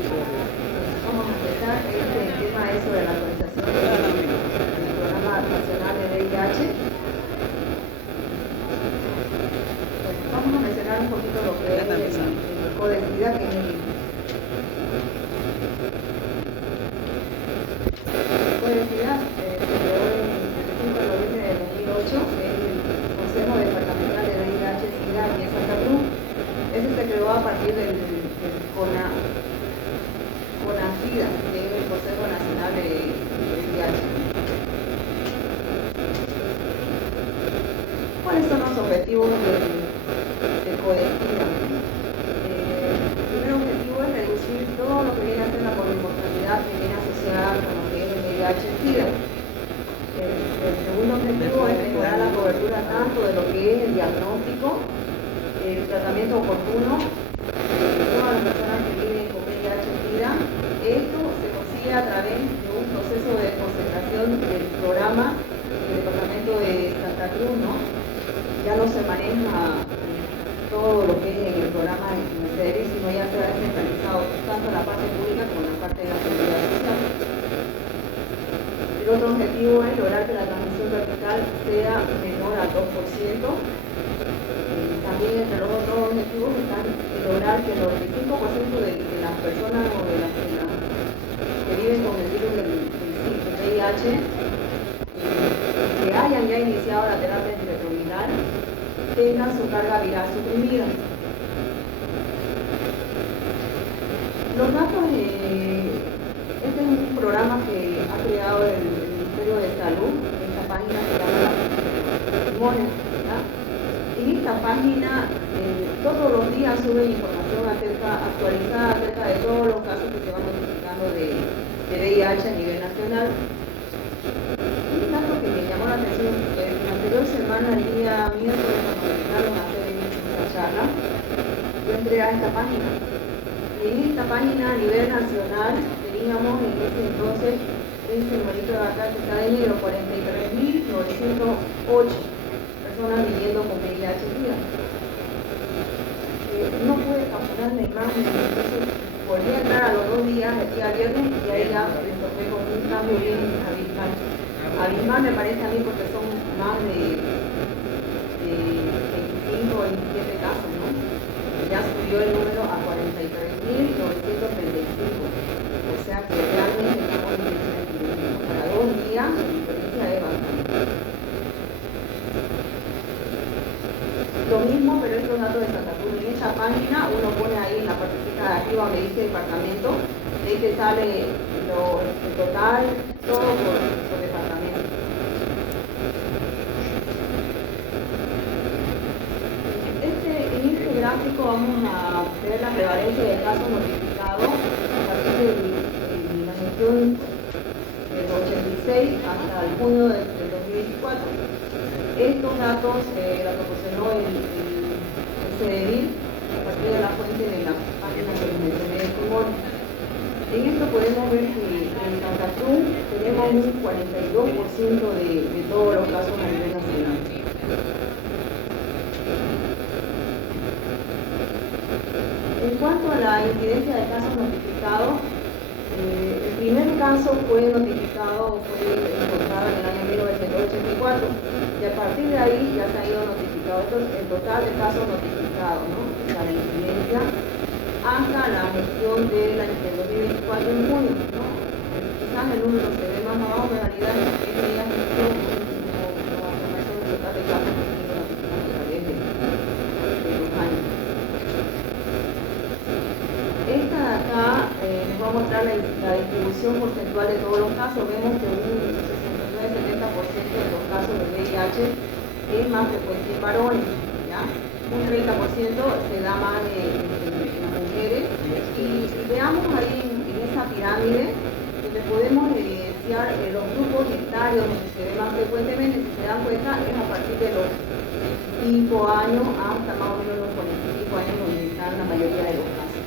Vamos a empezar el tema sobre la actualización del Programa Nacional de VIH. Vamos a mencionar un poquito lo que es el Código de Vida, que es el Código de Vida se creó el 5 de noviembre de 2008, que es el Consejo Departamental de VIH, SIDA y Santa Cruz. Ese se creó a partir del CONASIDA, que es el Consejo Nacional de VIH. ¿Cuáles son los objetivos del CODESIDA? El primer objetivo es reducir todo lo que viene a ser la polimortalidad que viene asociada con lo que es el VIH-Sida. El segundo objetivo es mejorar la cobertura tanto de lo que es el diagnóstico, el tratamiento oportuno de todas las personas que viven con VIH-Sida. Esto se consigue a través de un proceso de concentración del programa del departamento de Santa Cruz, ¿no? Ya no se maneja todo lo que es en el programa de CDR, sino ya se ha descentralizado tanto en la parte pública como en la parte de la seguridad social. El otro objetivo es lograr que la transmisión vertical sea menor al 2%. También entre los otros objetivos están lograr que el 95% de las personas o de las que viven con el virus del VIH que hayan ya iniciado la terapia antirretroviral tengan su carga viral suprimida. Los datos, este es un programa que ha creado el Ministerio de Salud, esta página se llama Testimonios. En esta página todos los días suben información actualizada acerca de todos los casos que se van notificando de VIH a nivel nacional. Un dato que me llamó la atención, la anterior semana, el día miércoles, cuando me invitaron a hacer esta charla, yo entré a esta página. Y en esta página a nivel nacional teníamos en ese entonces, este numerito de acá que está de negro, 43.908 personas viviendo con VIH-Sida. No pude capturar la imagen, entonces volví a entrar a los 2 días, el día viernes, y ahí ya me topé con un cambio bien abismal. Abismal me parece a mí porque son más de 25 o 27 casos, ¿no? Ya subió el número a 43.935. O sea que realmente estamos en una epidemia. Para 2 días la diferencia es bastante. Lo mismo, pero estos datos de Santa Cruz. En esta página uno pone ahí en la partecita de arriba donde dice departamento, de ahí te sale el total, todo por departamento. En este gráfico vamos a ver la prevalencia de casos notificados a partir de la gestión del 86 hasta el junio del 2024. Estos datos los proporcionó el CDR a partir de la fuente de la página que les mencioné de Tumor. En esto podemos ver que en Santa Cruz tenemos un 42% de todos los casos a nivel nacional. En cuanto a la incidencia de casos notificados, el primer caso fue encontrado en el año 1984 y a partir de ahí ya se ha ido notificado el total de casos notificados, ¿no? O sea, la incidencia hasta la gestión del 2024 en junio, ¿no? Quizás el número se ve más abajo, pero en realidad es la gestión como afirmación del total de casos que tiene notificado a través de los años. Esta de acá nos va a mostrar la distribución porcentual de todos los casos. Vemos que un 69-70% de los casos de VIH es más frecuente en varones, ¿ya? Un 30% se da más en las mujeres. Y veamos ahí en esa pirámide donde podemos evidenciar los grupos etarios donde se ve más frecuentemente. Si se dan cuenta, es a partir de los 5 años hasta más o menos los 45 años donde están la mayoría de los casos.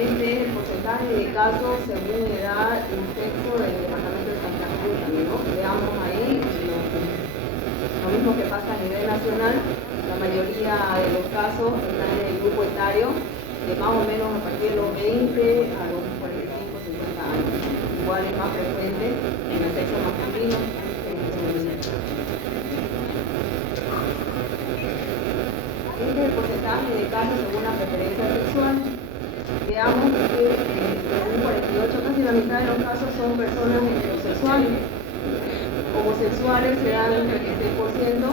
Este es el porcentaje de casos según edad y sexo del departamento de Santa Cruz, ¿no? Veamos ahí lo mismo que pasa a nivel nacional. la mayoría de los casos están en el grupo etario de más o menos a partir de los 20 a los 45, 50 años. Igual es más frecuente en el sexo masculino que en el femenino. Este es el porcentaje de casos según la preferencia sexual. Veamos que un 48, casi la mitad de los casos son personas heterosexuales. Homosexuales se dan un 36%,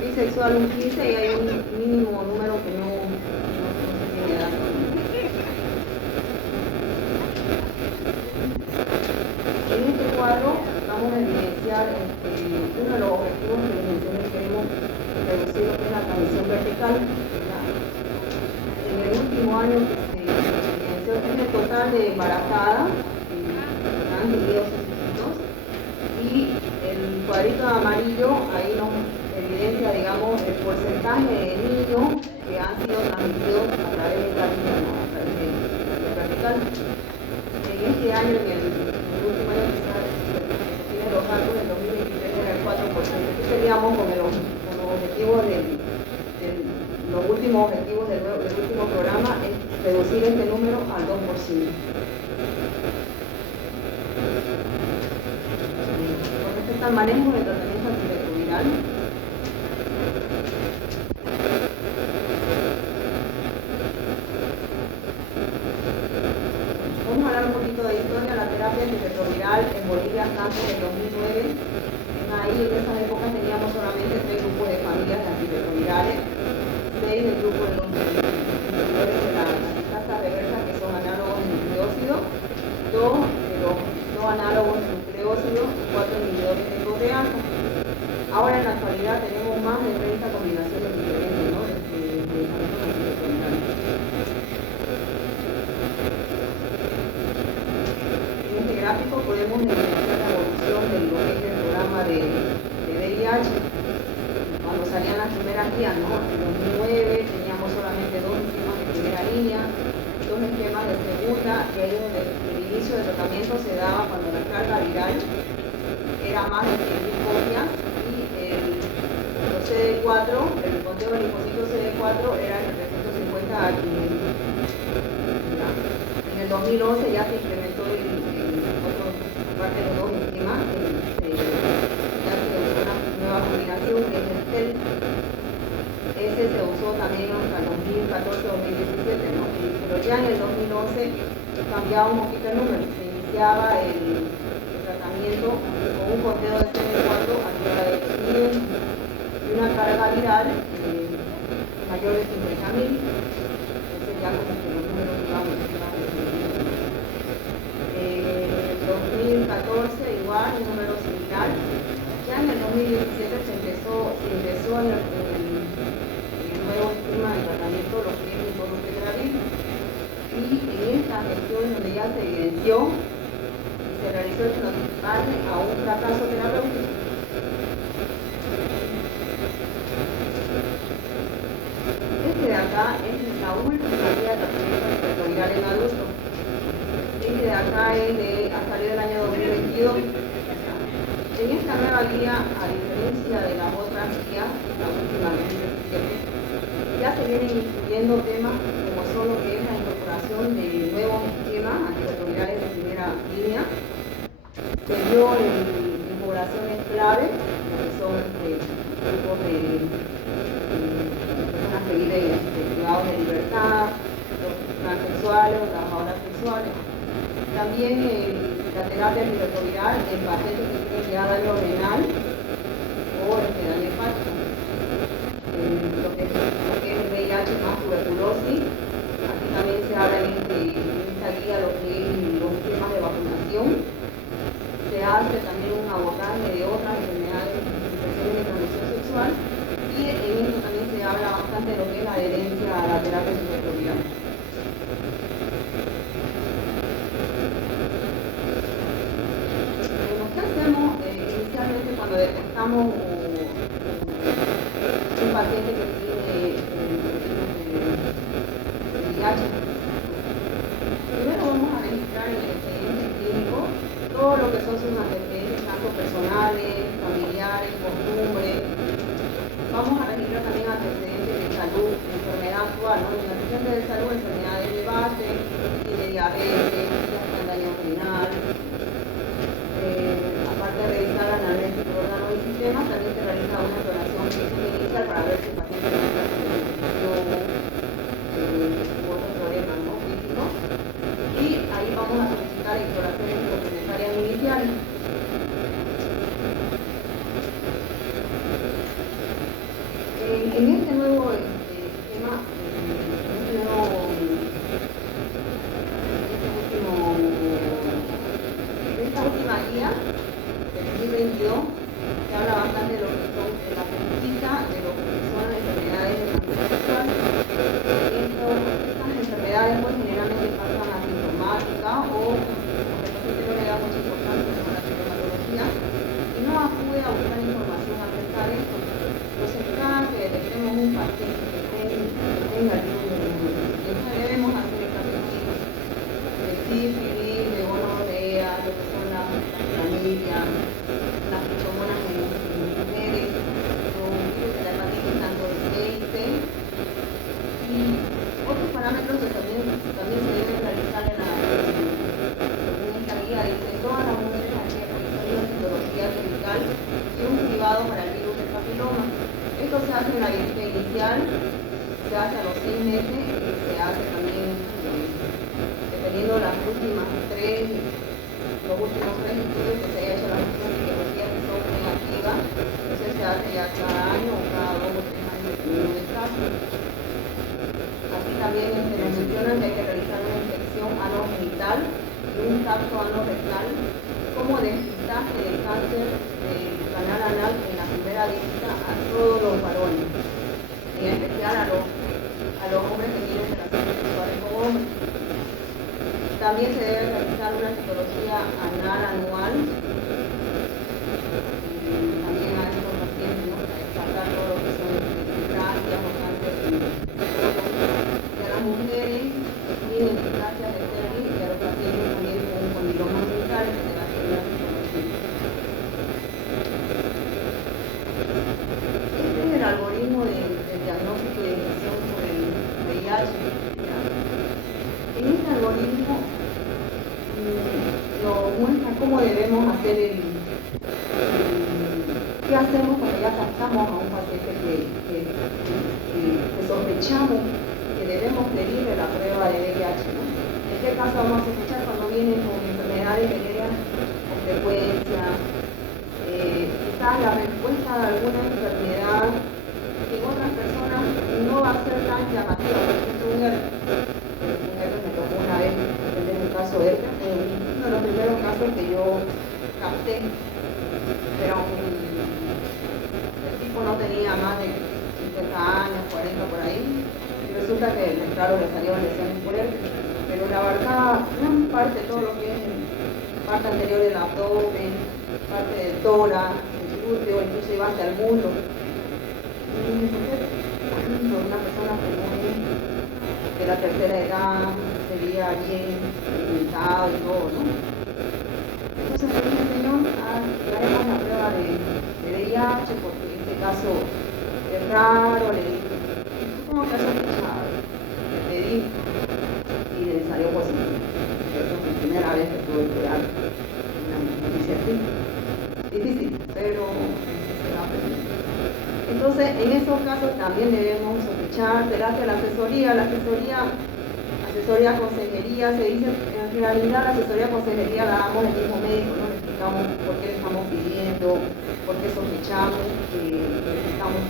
bisexual un 15% y hay un mínimo número que no se tiene datos. En este cuadro vamos a evidenciar uno de los objetivos que les mencioné que queremos reducir lo que es la transmisión vertical. En el último año que se evidenció es el total de embarazadas, han tenido sus hijos, y el cuadrito amarillo ahí nos evidencia, digamos, el porcentaje de niños que han sido transmitidos a través de esta línea, ¿no? A través de la vertical. En este año, en el último año que tiene los datos del 2023 era el 4%. Aquí teníamos con los objetivos los últimos objetivos del último programa es reducir este número al 2%. Con respecto al manejo del tratamiento antirretroviral, vamos a hablar un poquito de historia. La terapia antirretroviral en Bolivia antes del 2009. Ahí en esas épocas teníamos solamente 3 grupos de familias de antirretrovirales, 6 del grupo de los inhibidores de la quinasa reversa que son análogos de nucleócido, 2 de los no análogos de nucleócido y 4 inhibidores de proteasa. Ahora en la actualidad tenemos más de 30 combinaciones diferentes, ¿no? de antirretrovirales. En este gráfico podemos evidenciar la evolución de lo que es el programa de VIH. Cuando salían las primeras guías, ¿no? En 2009 teníamos solamente 2 esquemas de primera línea, 2 esquemas de segunda, y ahí donde el inicio del tratamiento se daba cuando la carga viral era más de 100.000 copias y los CD4, el conteo del linfocito CD4 era entre 350 a 500. En el 2011 ya se implementó aparte de los 2 esquemas, ya se usó una nueva combinación que es el TEL. Ese se usó también hasta el 2014-2017, ¿no? Pero ya en el 2011 cambiaba un poquito el número, se iniciaba el tratamiento con un conteo de CD4 arriba de 500 y una carga viral mayor de 50.000. Ese ya como que los números iban a 2014 igual, un número similar. Ya en el 2017 se ingresó en el nuevo esquema de tratamiento, los que es el dolutegravir, y en esta gestión donde ya se evidenció y se realizó el notificaje a un fracaso terapéutico. Este de acá es la última guía de tratamiento antirretroviral en adultos. Este de acá es ha salido el año 2022. En esta nueva guía, a diferencia de las otras guías, la última del 2017, ya se vienen incluyendo temas como son lo que es la incorporación de nuevos esquemas antirretrovirales de primera línea. Se dio en poblaciones clave, que son grupos de personas que viven privados de libertad, los transexuales, los trabajadores sexuales. También la terapia antirretroviral en pacientes que tienen ya daño renal o daño hepático. Lo que es el VIH más tuberculosis. Aquí también se habla en esta guía lo que es los esquemas de vacunación. Se hace también un abordaje de otras enfermedades, infecciones de transmisión sexual, y en esto también se habla bastante de lo que es la adherencia a la terapia antirretroviral. ¿Qué hacemos inicialmente cuando detectamos un paciente que tiene VIH? Primero vamos a registrar en el expediente clínico todo lo que son sus antecedentes, tanto personales, familiares, costumbres. Vamos a registrar también antecedentes ¿no? En la atención de salud, enfermedades de base, tiene diabetes, daño renal. Aparte de revisar análisis de órganos y sistemas, también se realiza una exploración física inicial para ver si el paciente no está u otros problemas, ¿no? Físicos. Y ahí vamos a solicitar exploraciones complementarias iniciales. En este nuevo esquema, esta última guía del 2022 se habla bastante de lo que son la política, de lo que son las enfermedades de transmisión sexual. Estas enfermedades pues generalmente pasan asintomáticas o el paciente no le da mucha importancia a la sintomatología y no acude a buscar información acerca de esto. Entonces, cada que detectemos un paciente que tenga algún debemos hacer esta pesquisa de sífilis, de gonorrea, lo que son las clamídia, las tricomonas en mujeres, los virus de la hepatitis tanto de C y C, y otros parámetros que también se deben realizar según esta guía. Dice, todas las mujeres han realizado una citología cervical y un cribado para el virus del papiloma. Esto se hace en la visita inicial, se hace a los 6 meses y se hace también dependiendo de los últimos tres estudios que se haya hecho la citología que son negativas. Entonces se hace ya cada año o cada 2 o 3 años dependiendo del caso. Aquí también nos mencionan que hay que realizar una inspección anogenital y un tacto anorrectal como despistaje del cáncer del canal anal en la primera visita a todos los varones, y en especial a los hombres que tienen relaciones sexuales con hombres. También se debe realizar una citología anal anual, también a estos pacientes, ¿no? Para descartar todo lo que son displasias o cáncer de las mujeres que tienen displasias de cervix y a los pacientes también con condilomas genitales que se va a hacer una citología. Este es el algoritmo del diagnóstico de infección por el VIH. En este algoritmo nos muestra cómo debemos hacer qué hacemos cuando ya captamos a un paciente que sospechamos que debemos pedirle la prueba de VIH, ¿no? En este caso vamos a sospechar cuando vienen con enfermedades venéreas con frecuencia, quizás la respuesta de alguna enfermedad que en otras personas no va a ser tan llamativa. Por ejemplo, un herpes me tocó una vez entender un caso de herpes, uno de los primeros casos que yo capté, pero el tipo no tenía más de 50 años, 40 por ahí, y resulta que, claro, le salieron lesiones por herpes, pero le abarcaba gran parte de todo lo que es parte anterior del abdomen, parte del tórax, el glúteo, incluso iba hacia el muslo. Una persona de la tercera edad, se veía bien alimentado y todo, ¿no? Entonces le dije, señor, haremos la prueba de VIH porque en este caso es raro, le dije, ¿cómo que has sospechado? Le pedí y le salió positivo. Esa es la primera vez que tuve que dar una noticia así. Difícil, pero se va a aprender. Entonces, en esos casos también debemos sospechar, se le hace la asesoría consejería, se dice, en realidad la asesoría consejería la damos el mismo médico, ¿no? Le explicamos por qué le estamos pidiendo, por qué sospechamos, necesitamos,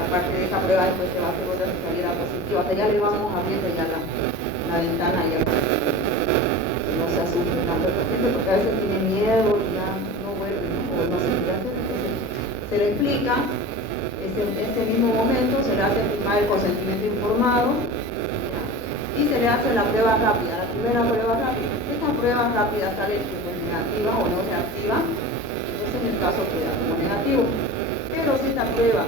aparte de esta prueba después se va a hacer otra si saliera positiva, hasta ya le vamos abriendo ya la ventana ya para que no se asuste tanto el paciente, porque a veces tiene miedo y ya no vuelve, ¿no? O no se quiere hacer, entonces se le explica. Ese mismo momento se le hace firmar el consentimiento informado y se le hace la prueba rápida, la primera prueba rápida. Esta prueba rápida sale negativa o no reactiva, entonces en el caso queda como negativo. Pero si esta prueba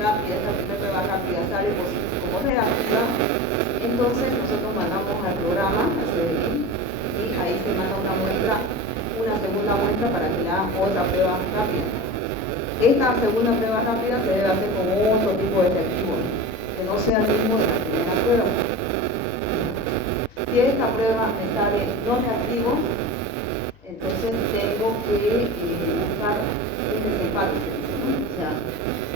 rápida, esta primera prueba rápida sale como reactiva, entonces nosotros mandamos al programa, al CDI, y ahí se manda una segunda muestra para que le hagan otra prueba rápida. Esta segunda prueba rápida se debe hacer con otro tipo de reactivo, que no sea el mismo de la primera prueba. Si esta prueba me sale no reactivo, entonces tengo que buscar un desempate, ¿no? O sea,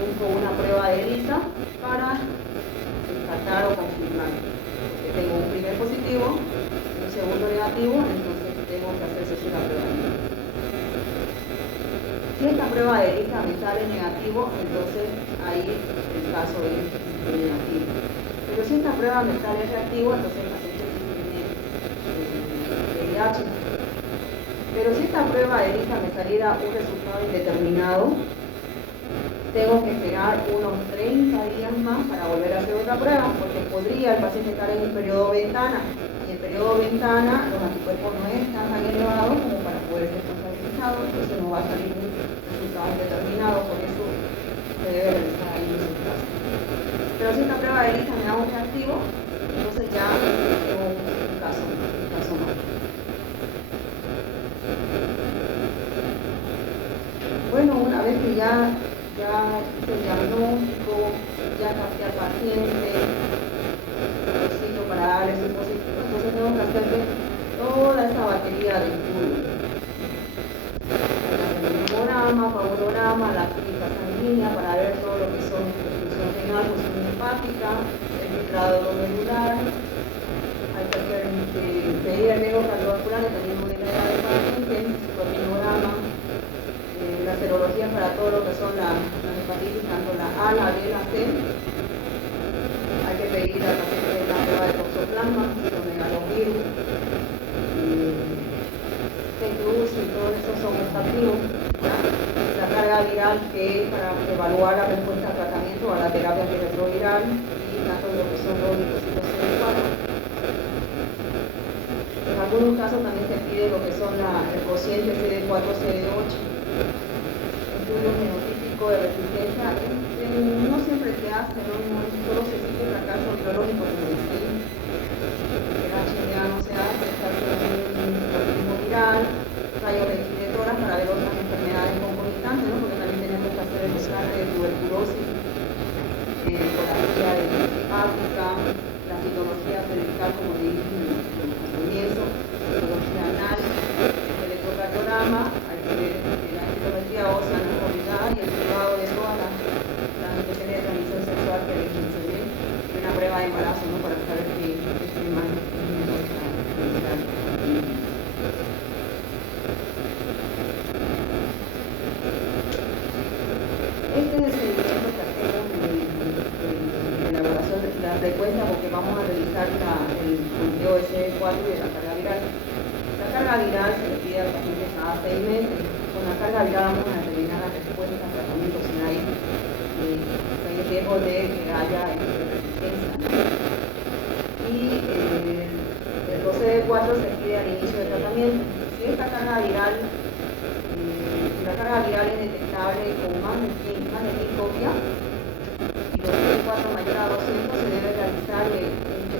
busco una prueba de ELISA para descartar o confirmar. Porque tengo un primer positivo, un segundo negativo, entonces tengo que hacer la prueba. Si esta prueba de ELISA me sale negativo, entonces ahí el caso es negativo. Pero si esta prueba me sale reactivo, entonces el paciente tiene VIH. Pero si esta prueba de ELISA me saliera un resultado indeterminado, tengo que esperar unos 30 días más para volver a hacer otra prueba, porque podría el paciente estar en el periodo ventana, y en el periodo ventana los anticuerpos no están tan elevados como para poder ser contabilizados, entonces no va a salir un resultado indeterminado, por eso se debe realizar ahí en su caso. Pero si esta prueba de ELISA me da un reactivo, entonces ya tengo un caso más. Bueno, una vez que ya hice el diagnóstico, ya capté al paciente, el sitio para darle su positivo, entonces tengo que hacerle toda esa batería de estudios. El hemograma, coagulograma, la química sanguínea para ver todo lo que son función renal, función hepática, el filtrado glomerular, hay que medir el riesgo cardiovascular dependiendo de la edad del paciente, su hemograma, la serología para todo lo que son las hepatitis, tanto la A, la B, la C. Hay que pedir al paciente la prueba de toxoplasma, los megalovirus, T-Cruz y todo eso son estativos. La carga viral que es para evaluar la respuesta al tratamiento o a la terapia antirretroviral y tanto lo que son los linfocitos CD4. En algunos casos también se pide lo que son el cociente CD4-CD8. Estudio genotípico de resistencia, no siempre se hace, no solo se sigue el caso biológico de medicina. El HLA no se hace, se hace un organismo viral, rayos respiratorios para ver otras enfermedades concomitantes, ¿no? Porque también tenemos que hacer el descargue de tuberculosis, ecografía hepática, la citología cervical, como dije al comienzo, citología anal, el electrocardiograma, hay que ver la citología ósea no coordinada y el privado de todas las infecciones de transmisión sexual que les mencioné, y una prueba de embarazo, ¿no? Para saber que este mal es Este es el seguimiento que hacemos de elaboración de la frecuencia, porque vamos a realizar el conteo de CD4 y de la carga viral. La carga viral se le pide al paciente cada 6 meses. Con la carga viral vamos a determinar la respuesta al tratamiento si hay riesgo de que haya resistencia. Y el CD4 se pide al inicio del tratamiento. Si esta carga viral la carga viral es detectable con más de 1000 copias y los CD4 mayor a 200 se debe realizar el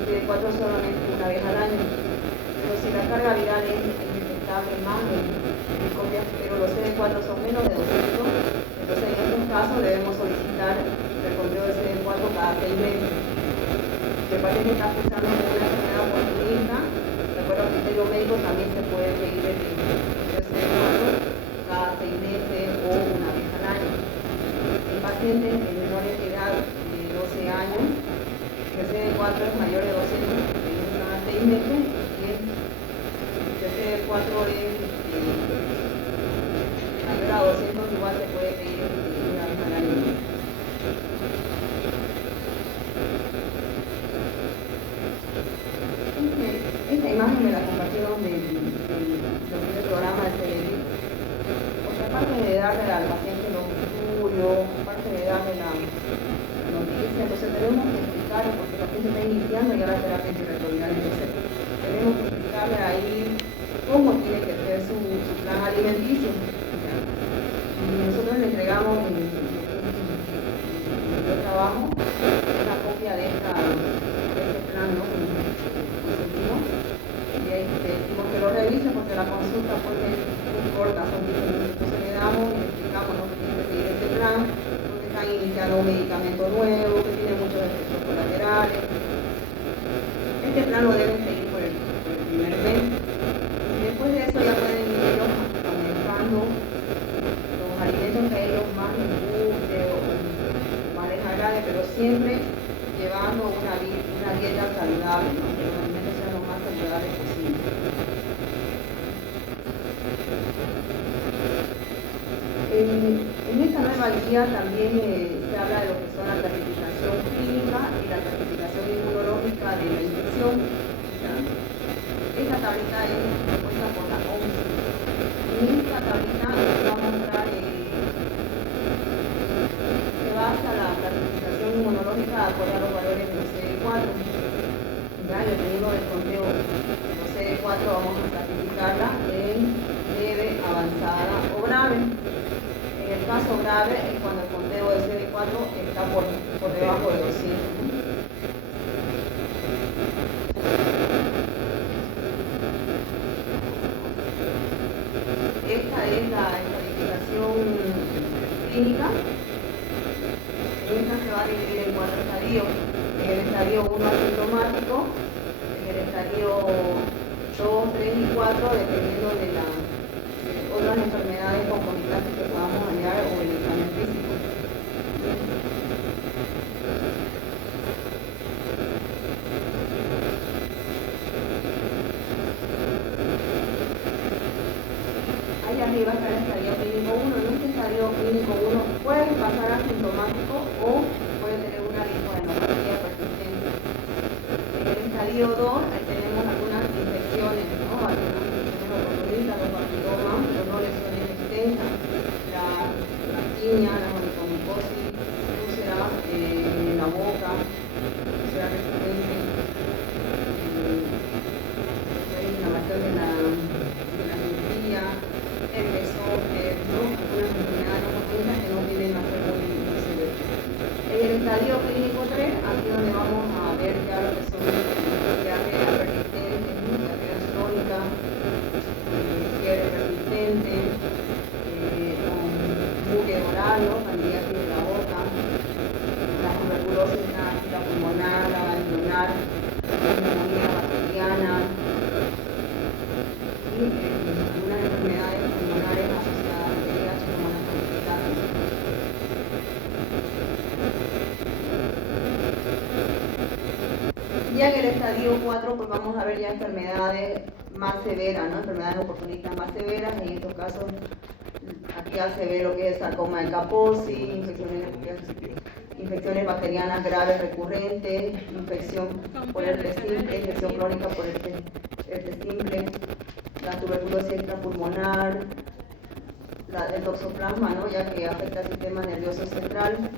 CD4 solamente una vez al año. Pero si la carga viral es detectable más de 1000 copias, pero los CD4 son menos de 200, entonces en estos casos debemos solicitar el conteo de CD4 cada 6 meses. Si el paciente está pensando en una enfermedad oportunista, de acuerdo al criterio médico también se puede pedir el CD4 cada 6 meses o una vez al año. El paciente en menores de edad de 12 años, el CD4 es mayor de 200, pedimos cada 6 meses, y el CD4 es mayor a 200, igual se puede pedir una vez al año. Esta imagen me la compartieron del programa del CDD. Porque aparte de darle al paciente los estudios, aparte de darle la noticia, entonces tenemos que explicarle, porque el paciente está iniciando ya la terapia antirretroviral, entonces tenemos que explicarle ahí cómo tiene que ser su plan alimenticio. Y nosotros le entregamos en el trabajo una copia de este plan, ¿no? Y ahí pedimos que lo revise porque la consulta fue muy corta, son 15 minutos. Entonces le damos y le explicamos, ¿no? Que tiene que seguir este plan, dónde está están iniciando un medicamento nuevo, que tiene muchos efectos colaterales. Este plan lo deben seguir por el primer mes. Y después de eso ya pueden ir ellos aumentando los alimentos que a ellos más les guste o más les agrade, pero siempre llevando una dieta saludable, ¿no? Que los alimentos sean lo más saludables posible. En esta nueva guía también se habla de lo que son la clasificación clínica y la clasificación inmunológica de la infección. ¿Ya? Esta tablita es propuesta por la OMS. En esta tablita va a mostrar se basa la clasificación inmunológica de acuerdo a los valores de los CD4. Ya, dependiendo del conteo de los CD4 vamos a clasificarla en leve, avanzada o grave. En el caso grave es cuando el conteo de CD4 está por debajo de 200. Esta es la calificación clínica. En esta se va a dividir en 4 estadios. En el estadio 1 asintomático, en el estadio 2, 3 y 4, dependiendo de las otras enfermedades concomitantes que podamos hallar o el examen físico. Ahí arriba está el estadio clínico 1. En este estadio clínico 1 puede pasar asintomático o puede tener una linfadenopatía persistente. En el estadio 2 ahí tenemos algunas infecciones, ¿no? Algunas infecciones oportunistas, los papilomas, pero no lesiones extensas, la tiña, la onicomicosis, úlceras en la boca, úlceras resistentes, inflamación de la encía, el desorden, ¿no? Algunas enfermedades oportunistas que no tienen a ser muy severas. En el estadio clínico 3, aquí donde vamos a ver ya lo que son diarrea persistente, diarrea crónica, fiebre persistente, buque oral, ¿no? Candidiasis de la boca, la tuberculosis la pulmonar, la valvular, la neumonía bacteriana y algunas enfermedades pulmonares asociadas al VIH como la bronquiolitis. Ya en el estadio 4 pues vamos a ver ya enfermedades más severas, ¿no? Enfermedades oportunistas más severas, en estos casos aquí ya se ve lo que es sarcoma de Kaposi, infecciones bacterianas graves recurrentes, infección por herpes simple, infección crónica por herpes simple, la tuberculosis extrapulmonar, el toxoplasma, ¿no? Ya que afecta al sistema nervioso central,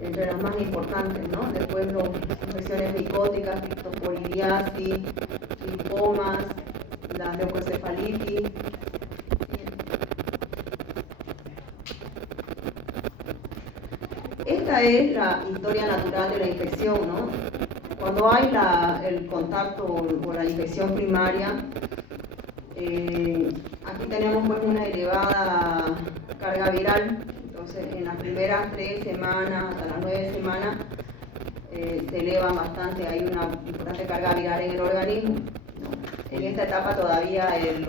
entre las más importantes, ¿no? Después las infecciones micóticas, criptosporidiasis, linfomas, la leucocefalitis. Esta es la historia natural de la infección, ¿no? Cuando hay el contacto o la infección primaria, aquí tenemos pues una elevada carga viral. Entonces, en las primeras 3 semanas hasta las 9 semanas se eleva bastante, hay una importante carga viral en el organismo, ¿no? En esta etapa todavía el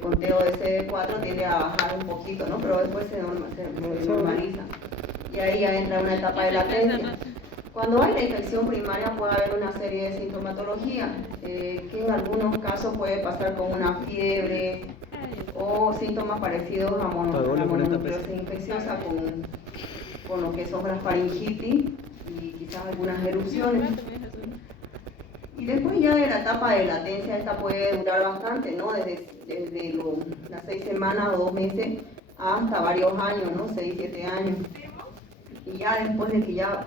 conteo de CD4 tiende a bajar un poquito, ¿no? Pero después se normaliza. Y ahí ya entra una etapa de latencia. Cuando hay la infección primaria puede haber una serie de sintomatología, que en algunos casos puede pasar con una fiebre o síntomas parecidos a la mononucleosis infecciosa con lo que son las faringitis y quizás algunas erupciones. Y después ya de la etapa de latencia, esta puede durar bastante, ¿no? Desde las 6 semanas o 2 meses hasta varios años, ¿no? 6, 7 años. Y ya después de que ya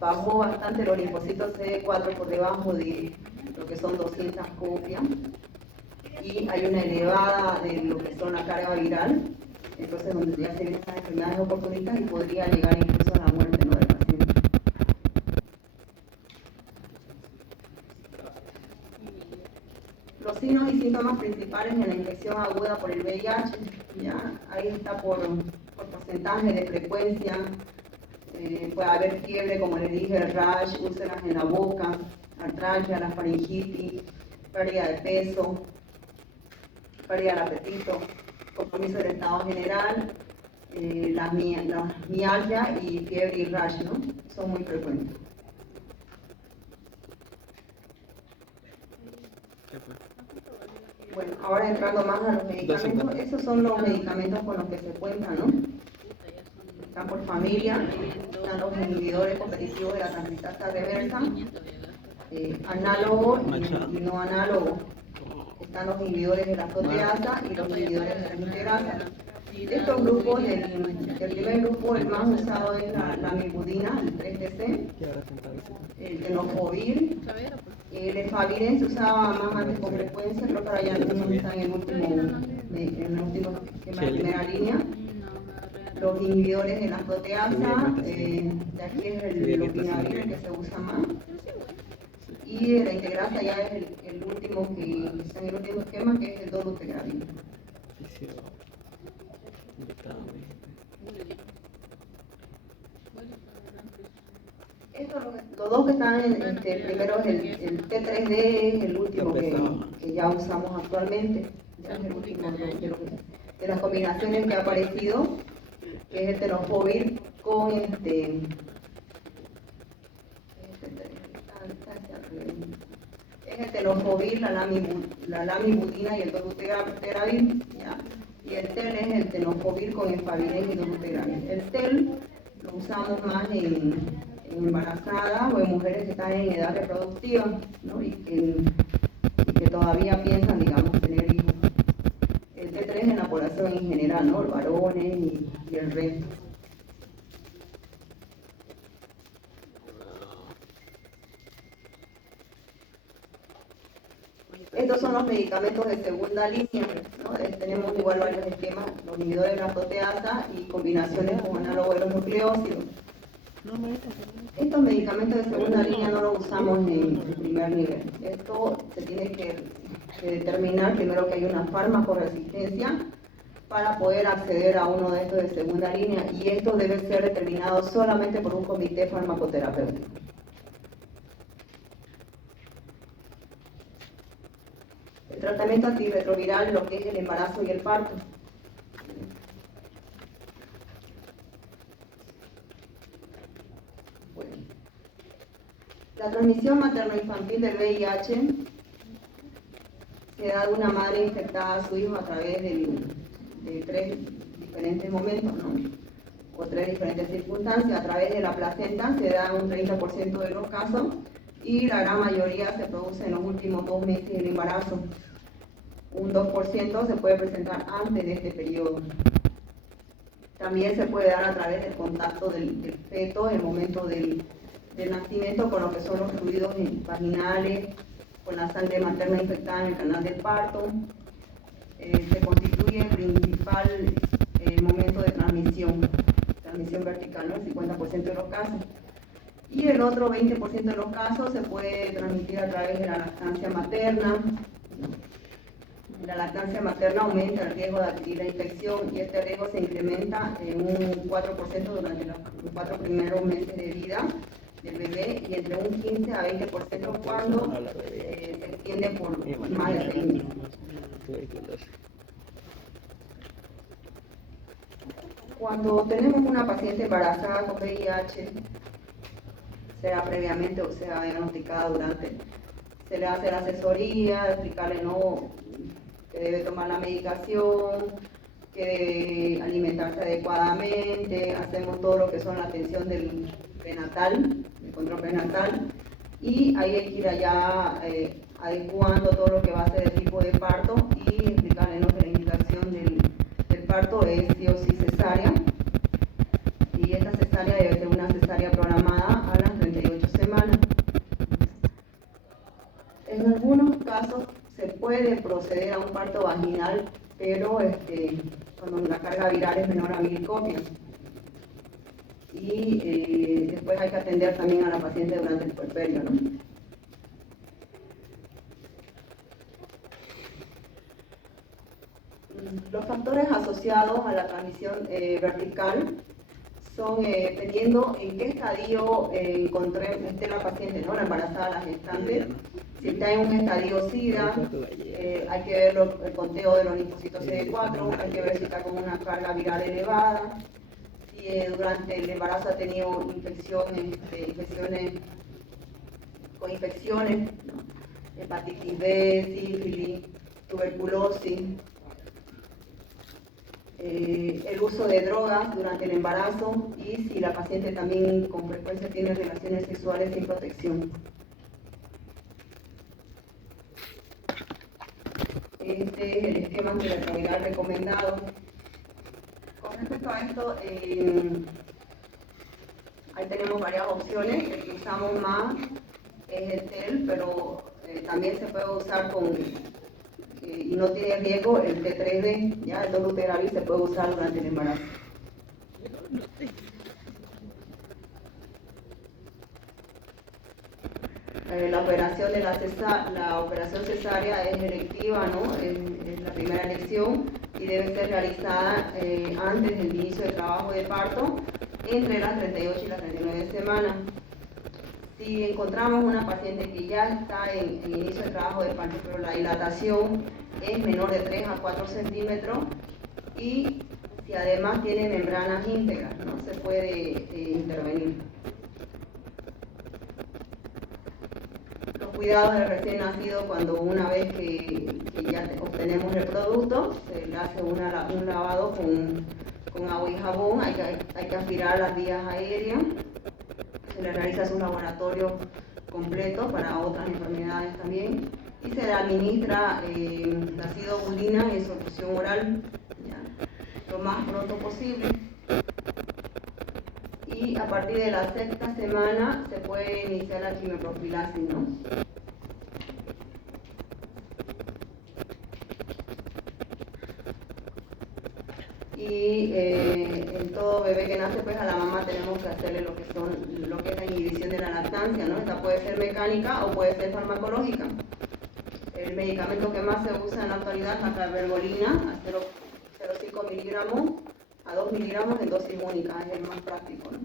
bajó bastante los linfocitos CD4 por debajo de lo que son 200 copias y hay una elevada de lo que son la carga viral, entonces donde ya se ven estas enfermedades oportunistas y podría llegar incluso a la muerte, ¿no? Del paciente. Los signos y síntomas principales de la infección aguda por el VIH ¿ya? Ahí está por porcentaje de frecuencia. Puede haber fiebre, como les dije, rash, úlceras en la boca, artralgia, la faringitis, pérdida de peso, pérdida del apetito, compromiso del estado general, la mialgia y fiebre y rash, ¿no? Son muy frecuentes. Bueno, ahora entrando más a los medicamentos, esos son los medicamentos con los que se cuentan, ¿no? Están por familia, están los inhibidores competitivos de la transcriptasa reversa, análogo y no análogo. Están los inhibidores de la proteasa y los inhibidores de la integrasa. Estos grupos, el primer grupo, el más usado es la mibudina, el 3TC, el tenofovir, el efavirenz se usaba más antes con frecuencia, creo que ahora ya no está en el último esquema de primera línea. Los inhibidores de la proteasa, de aquí es el lopinavir el que se usa más. Y de la integrasa ya es el último que está en el último esquema, que es el dolutegravir. Los dos que están primero es el T3D, es el último que ya usamos actualmente, ya es el último de las combinaciones que ha aparecido, que es el tenofovir con es el tenofovir, la lamivudina y el dolutegravir, ¿ya? Y el TEL es el tenofovir con efavirenz y dolutegravir. El TEL lo usamos más en embarazadas o en mujeres que están en edad reproductiva, ¿no? y que todavía piensan, digamos, tener hijos. El T3 en la población en general, ¿no? Los varones y el resto. Estos son los medicamentos de segunda línea, ¿no? Tenemos igual varios esquemas, los inhibidores de la proteasa y combinaciones con análogos de los nucleósidos. Estos medicamentos de segunda línea no los usamos en primer nivel. Esto se tiene que determinar primero que hay una farmacoresistencia para poder acceder a uno de estos de segunda línea, y esto debe ser determinado solamente por un comité farmacoterapéutico. El tratamiento antirretroviral, lo que es el embarazo y el parto. Bueno. La transmisión materno-infantil del VIH se da de una madre infectada a su hijo a través de tres diferentes momentos, ¿no? O tres diferentes circunstancias. A través de la placenta se da un 30% de los casos, y la gran mayoría se produce en los últimos 2 meses del embarazo. Un 2% se puede presentar antes de este periodo. También se puede dar a través del contacto del feto en el momento del nacimiento con lo que son los fluidos vaginales, con la sangre materna infectada en el canal del parto. Se constituye el principal momento de transmisión vertical, ¿no? El 50% de los casos. Y el otro 20% de los casos se puede transmitir a través de la lactancia materna. La lactancia materna aumenta el riesgo de adquirir la infección, y este riesgo se incrementa en un 4% durante los 4 primeros meses de vida del bebé, y entre un 15 a 20% cuando se extiende por más de 6 meses. Cuando tenemos una paciente embarazada con VIH, sea previamente o sea diagnosticada durante, se le hace la asesoría, explicarle que debe tomar la medicación, que debe alimentarse adecuadamente, hacemos todo lo que son la atención del prenatal, del control prenatal, y ahí hay que ir allá adecuando todo lo que va a ser el tipo de parto, y explicarle que la indicación del parto es sí o sí cesárea, y esta cesárea debe ser una cesárea programada a las 38 semanas. En algunos casos se puede proceder a un parto vaginal, pero cuando la carga viral es menor a 1000 copias. Y después hay que atender también a la paciente durante el puerperio, ¿no? Los factores asociados a la transmisión vertical son dependiendo en qué estadio esté la paciente, ¿no? La embarazada, la gestante. Si está en un estadio SIDA, hay que ver el conteo de los linfocitos CD4, hay que ver si está con una carga viral elevada, si durante el embarazo ha tenido infecciones, ¿no? Hepatitis B, sífilis, tuberculosis. El uso de drogas durante el embarazo y si la paciente también con frecuencia tiene relaciones sexuales sin protección. Este es el esquema antirretroviral recomendado. Con respecto a esto, ahí tenemos varias opciones. El que usamos más es el TEL, pero también se puede usar y no tiene riesgo el T3D, ya el dolutegravir se puede usar durante el embarazo. La operación de la operación cesárea es electiva, ¿no? Es la primera elección y debe ser realizada antes del inicio del trabajo de parto, entre las 38 y las 39 semanas. Si encontramos una paciente que ya está en inicio de trabajo de parto, pero la dilatación es menor de 3 a 4 centímetros y si además tiene membranas íntegras, no se puede intervenir. Los cuidados del recién nacido, cuando una vez que ya obtenemos el producto, se le hace un lavado con agua y jabón, hay que aspirar las vías aéreas. Se le realiza un laboratorio completo para otras enfermedades también y se le administra la acidobulina en solución oral, ¿ya? Lo más pronto posible. Y a partir de la sexta semana se puede iniciar la quimioprofilaxis, ¿no? Y en todo bebé que nace, pues a la mamá tenemos que hacerle lo que es la inhibición de la lactancia, ¿no? Esta puede ser mecánica o puede ser farmacológica. El medicamento que más se usa en la actualidad es la cabergolina, a 0,5 miligramos a 2 miligramos de dosis única, es el más práctico, ¿no?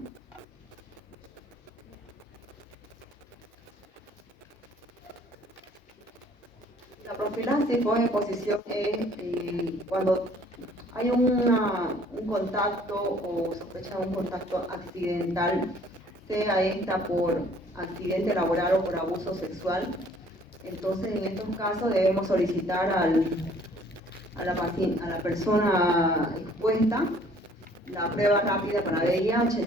La profilaxis por exposición es cuando hay un contacto o sospecha de un contacto accidental, sea esta por accidente laboral o por abuso sexual. Entonces, en estos casos debemos solicitar a la persona expuesta la prueba rápida para VIH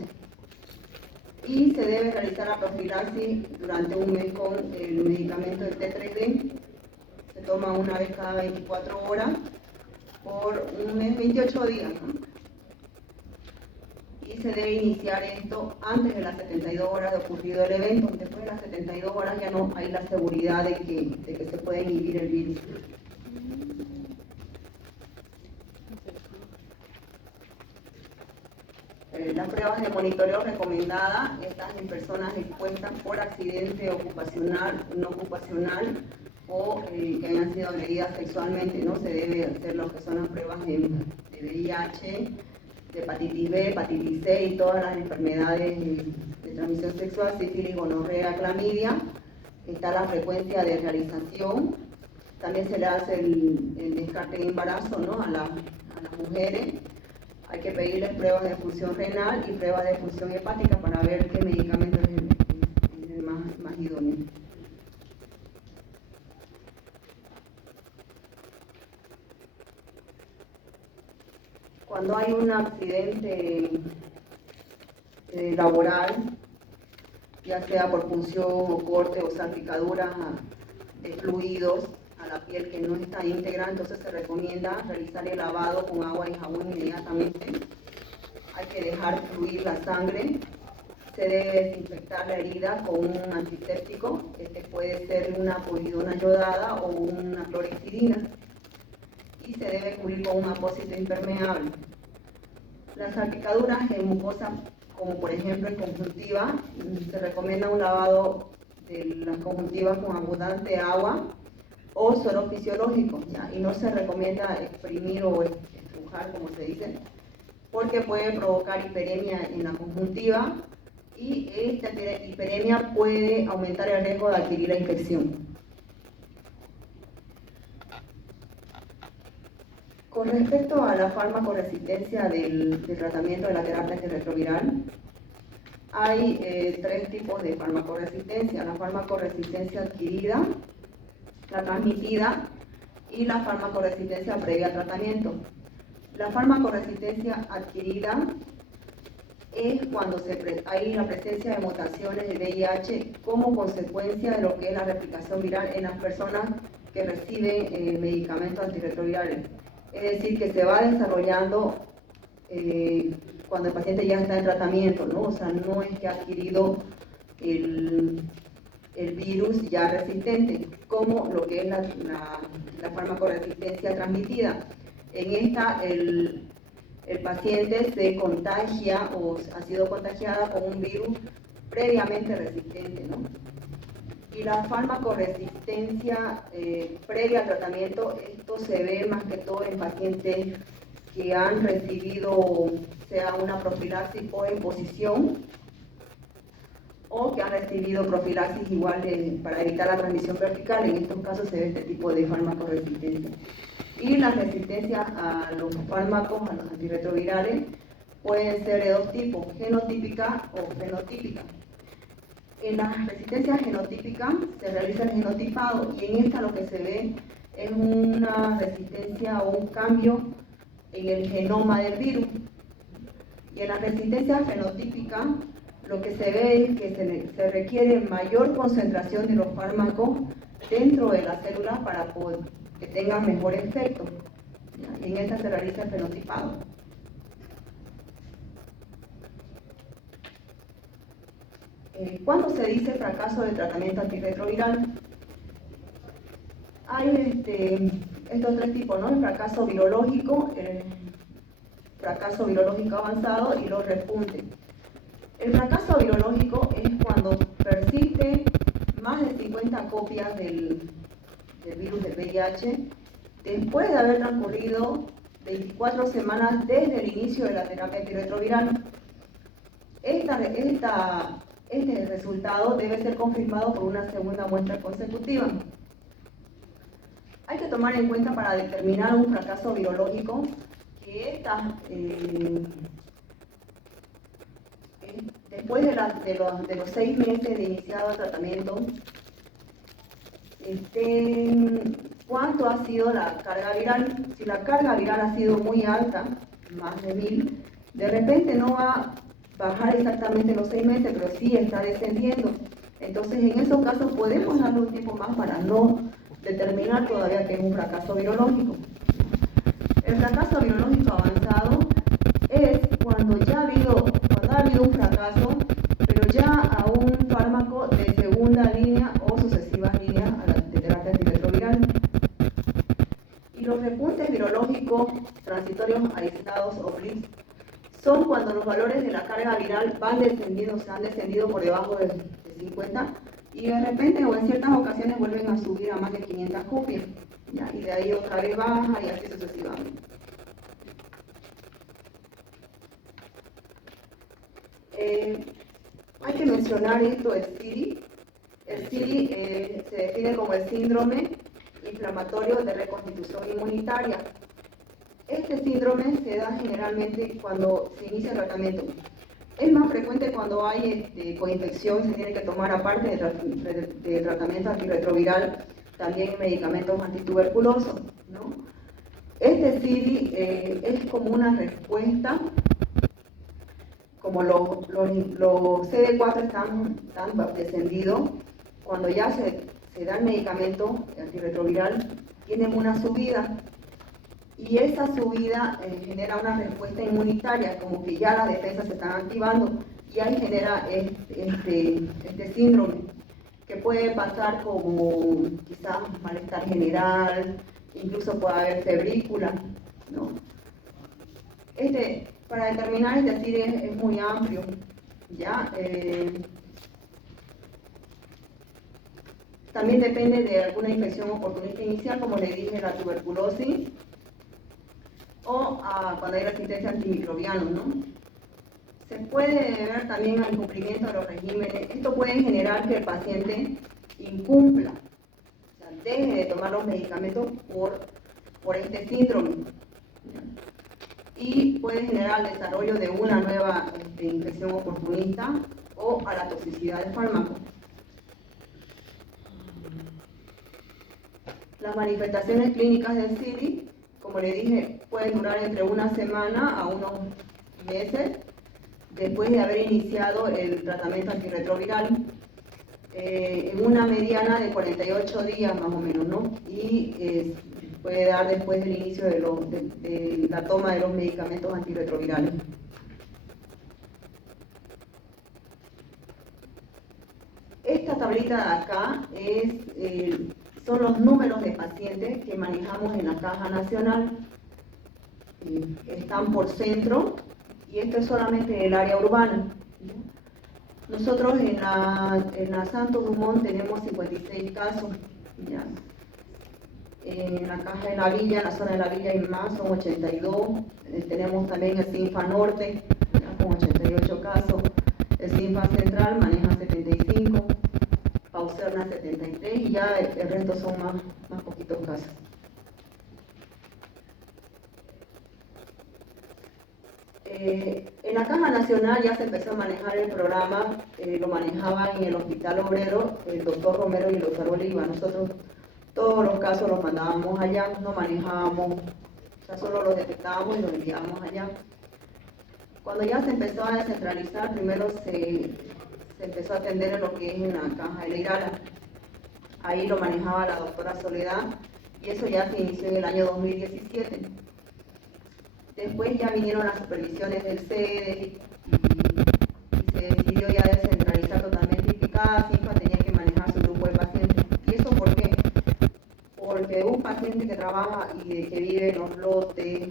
y se debe realizar la profilaxis durante un mes con el medicamento del T3D. Se toma una vez cada 24 horas por un mes, 28 días, ¿no? Y se debe iniciar esto antes de las 72 horas de ocurrido el evento. Después de las 72 horas ya no hay la seguridad de que se puede inhibir el virus. Las pruebas de monitoreo recomendadas, estas en personas expuestas por accidente ocupacional, no ocupacional o que hayan sido agredidas sexualmente, ¿no? Se debe hacer lo que son las pruebas de VIH, de hepatitis B, hepatitis C y todas las enfermedades de transmisión sexual, sífilis, gonorrea, clamidia. Está la frecuencia de realización. También se le hace el descarte de embarazo, ¿no? a las mujeres. Hay que pedirles pruebas de función renal y pruebas de función hepática para ver qué medicamento es el más idóneo. Cuando hay un accidente laboral, ya sea por punción o corte o salpicaduras de fluidos a la piel que no está íntegra, entonces se recomienda realizar el lavado con agua y jabón inmediatamente. Hay que dejar fluir la sangre. Se debe desinfectar la herida con un antiséptico. Este puede ser una povidona yodada o una clorexidina. Y se debe cubrir con un apósito impermeable. Las salpicaduras en mucosa, como por ejemplo en conjuntiva, se recomienda un lavado de las conjuntivas con abundante agua, o solo fisiológico, ¿ya? Y no se recomienda exprimir o estrujar, como se dice, porque puede provocar hiperemia en la conjuntiva y esta hiperemia puede aumentar el riesgo de adquirir la infección. Con respecto a la farmacoresistencia del tratamiento de la terapia antirretroviral, hay tres tipos de farmacoresistencia: la farmacoresistencia adquirida, la transmitida y la farmacoresistencia previa al tratamiento. La farmacoresistencia adquirida es cuando hay la presencia de mutaciones de VIH como consecuencia de lo que es la replicación viral en las personas que reciben medicamentos antirretrovirales. Es decir, que se va desarrollando cuando el paciente ya está en tratamiento, ¿no? O sea, no es que ha adquirido el virus ya resistente, como lo que es la farmacoresistencia transmitida. En esta, el paciente se contagia o ha sido contagiada con un virus previamente resistente, ¿no? Y la farmacoresistencia previa al tratamiento, esto se ve más que todo en pacientes que han recibido sea una profilaxis o imposición, o que han recibido profilaxis igual para evitar la transmisión vertical. En estos casos se ve este tipo de farmacoresistencia. Y la resistencia a los fármacos, a los antirretrovirales, pueden ser de dos tipos: genotípica o fenotípica. En la resistencia genotípica se realiza el genotipado, y en esta lo que se ve es una resistencia o un cambio en el genoma del virus. Y en la resistencia fenotípica lo que se ve es que se requiere mayor concentración de los fármacos dentro de las células para que tengan mejor efecto. Y en esta se realiza el fenotipado. ¿Cuándo se dice fracaso del tratamiento antirretroviral? Hay estos tres tipos, ¿no? El fracaso virológico, el fracaso virológico avanzado y los repuntes. El fracaso virológico es cuando persiste más de 50 copias del virus del VIH después de haber transcurrido 24 semanas desde el inicio de la terapia antirretroviral. Este resultado debe ser confirmado por una segunda muestra consecutiva. Hay que tomar en cuenta, para determinar un fracaso virológico, que después de los 6 meses de iniciado el tratamiento, ¿cuánto ha sido la carga viral? Si la carga viral ha sido muy alta, más de 1000, de repente no va a bajar exactamente los 6 meses, pero sí está descendiendo. Entonces, en esos casos podemos darle un tiempo más para no determinar todavía que es un fracaso virológico. El fracaso virológico avanzado es cuando ha habido un fracaso, pero ya a un fármaco de segunda línea o sucesivas líneas de terapia antirretroviral. Y los repuntes virológicos transitorios aislados o blips son cuando los valores de la carga viral van descendiendo, se han descendido por debajo de 50, y de repente o en ciertas ocasiones vuelven a subir a más de 500 copias, ¿ya? Y de ahí otra vez baja y así sucesivamente. Hay que mencionar esto, el SIDI. El SIDI se define como el síndrome inflamatorio de reconstitución inmunitaria. Este síndrome se da generalmente cuando se inicia el tratamiento. Es más frecuente cuando hay coinfección, se tiene que tomar, aparte del tratamiento antirretroviral, también medicamentos antituberculosos, ¿no? Este SIDI es como una respuesta, como los CD4 están descendidos, cuando ya se da el medicamento antirretroviral, tienen una subida. Y esa subida genera una respuesta inmunitaria, como que ya las defensas se están activando, y ahí genera este síndrome, que puede pasar como quizás malestar general, incluso puede haber febrícula, ¿no? Para determinar este SIDI es muy amplio, ¿ya? También depende de alguna infección oportunista inicial, como le dije, la tuberculosis, o cuando hay resistencia a antimicrobianos, ¿no? Se puede deber también al incumplimiento de los regímenes. Esto puede generar que el paciente incumpla, o sea, deje de tomar los medicamentos por este síndrome. Y puede generar el desarrollo de una nueva infección oportunista o a la toxicidad del fármaco. Las manifestaciones clínicas del CIDI, como le dije, pueden durar entre una semana a unos meses después de haber iniciado el tratamiento antirretroviral, en una mediana de 48 días más o menos, ¿no? Y puede dar después del inicio de la toma de los medicamentos antirretrovirales. Esta tablita de acá son los números de pacientes que manejamos en la Caja Nacional. Están por centro y esto es solamente el área urbana. Nosotros en la Santo Dumont tenemos 56 casos. ¿Ya? En la Caja de la Villa, en la zona de la Villa y más, son 82. Tenemos también el CINFA Norte, ¿ya? Con 88 casos. El CINFA Central maneja 75. Pauserna 73 y ya el resto son más poquitos casos. En la Caja Nacional ya se empezó a manejar el programa, lo manejaba en el Hospital Obrero el doctor Romero y el doctor Oliva. Nosotros todos los casos los mandábamos allá, no manejábamos, o sea, solo los detectábamos y los enviábamos allá. Cuando ya se empezó a descentralizar, primero se empezó a atender en lo que es en la Caja de la Irala. Ahí lo manejaba la doctora Soledad y eso ya se inició en el año 2017. Después ya vinieron las supervisiones del CEDE y se decidió ya descentralizar totalmente y que cada CINFA tenía que manejar su grupo de pacientes. ¿Y eso por qué? Porque un paciente que trabaja y que vive en Los Lotes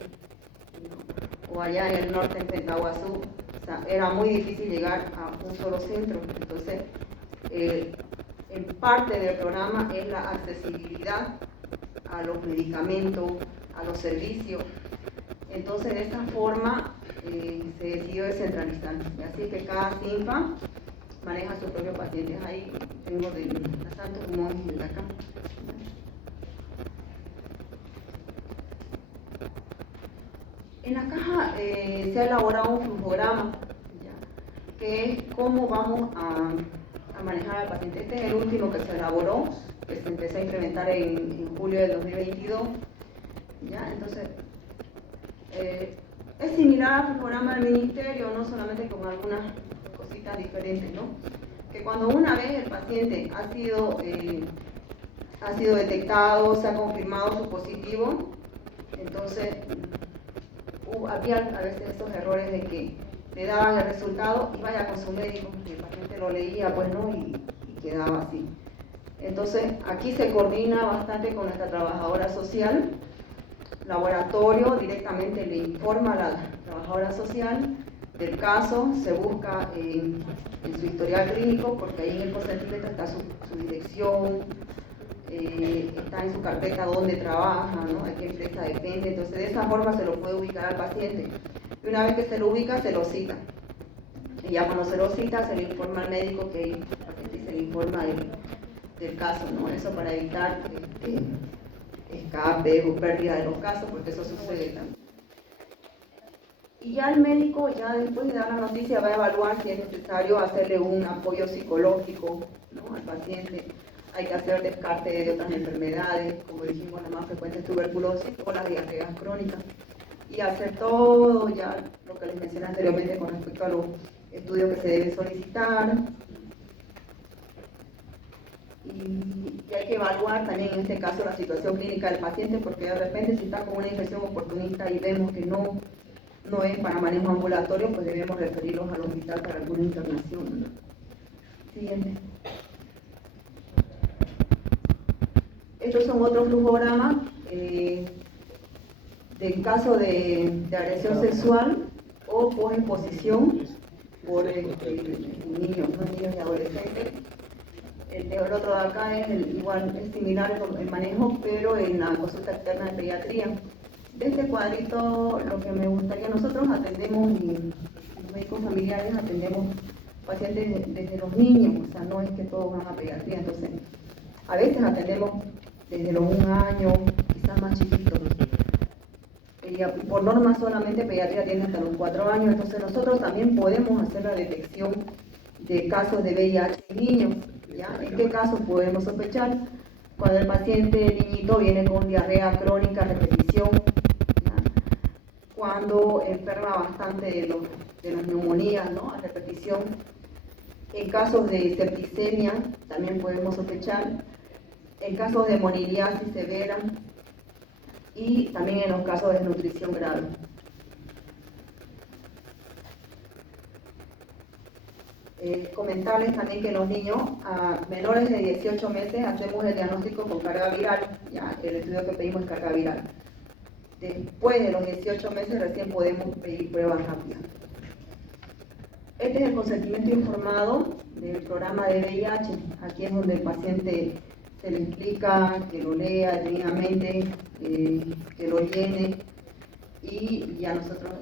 o allá en el norte en Pentaguazú, o sea, era muy difícil llegar a un solo centro. Entonces, en parte del programa es la accesibilidad a los medicamentos, a los servicios. Entonces, de esta forma se decidió descentralizar. Así que cada CINFA maneja sus propios pacientes. Ahí tengo de la Santo Dumont y de acá. En la caja se ha elaborado un flujograma, ¿ya? Que es cómo vamos a manejar al paciente. Este es el último que se elaboró, que se empezó a implementar en julio del 2022. ¿Ya? Entonces, es similar al flujograma del ministerio, no solamente con algunas cositas diferentes, ¿no? Que cuando una vez el paciente ha sido detectado, se ha confirmado su positivo, entonces había a veces esos errores de que le daban el resultado y vaya con su médico, y el paciente lo leía, pues no, y quedaba así. Entonces, aquí se coordina bastante con nuestra trabajadora social, laboratorio directamente le informa a la trabajadora social del caso, se busca en su historial clínico, porque ahí en el consentimiento está su dirección, está en su carpeta donde trabaja, ¿no? De qué empresa depende. Entonces de esa forma se lo puede ubicar al paciente. Y una vez que se lo ubica, se lo cita. Y ya cuando se lo cita, se le informa al médico que hay paciente y se le informa del caso, ¿no? Eso para evitar escape o pérdida de los casos, porque eso sucede también. Y ya el médico, ya después de dar la noticia, va a evaluar si es necesario hacerle un apoyo psicológico, ¿no? Al paciente. Hay que hacer descarte de otras enfermedades, como dijimos, la más frecuente es tuberculosis o las diarreas crónicas. Y hacer todo ya lo que les mencioné anteriormente con respecto a los estudios que se deben solicitar. Y hay que evaluar también en este caso la situación clínica del paciente, porque de repente si está con una infección oportunista y vemos que no es para manejo ambulatorio, pues debemos referirlos al hospital para alguna internación, ¿no? Siguiente. Estos son otros flujogramas del caso de agresión sexual o por exposición por niños y adolescentes. El otro de acá es igual, es similar el manejo, pero en la consulta externa de pediatría. De este cuadrito, lo que me gustaría, nosotros atendemos, y los médicos familiares atendemos pacientes desde los niños, o sea, no es que todos van a pediatría, entonces, a veces atendemos desde los 1 año, quizás más chiquitos. Por norma solamente pediatría tiene hasta los 4 años, entonces nosotros también podemos hacer la detección de casos de VIH en niños. ¿Ya? ¿En qué casos podemos sospechar? Cuando el paciente niñito viene con diarrea crónica, repetición, ¿ya? Cuando enferma bastante de las neumonías, ¿no? A repetición. En casos de septicemia también podemos sospechar. En casos de moniliasis severa y también en los casos de desnutrición grave. Comentarles también que los niños menores de 18 meses hacemos el diagnóstico con carga viral, ya el estudio que pedimos es carga viral. Después de los 18 meses recién podemos pedir pruebas rápidas. Este es el consentimiento informado del programa de VIH. Aquí es donde el paciente se le explica, que lo lea detenidamente, que lo llene y ya nosotros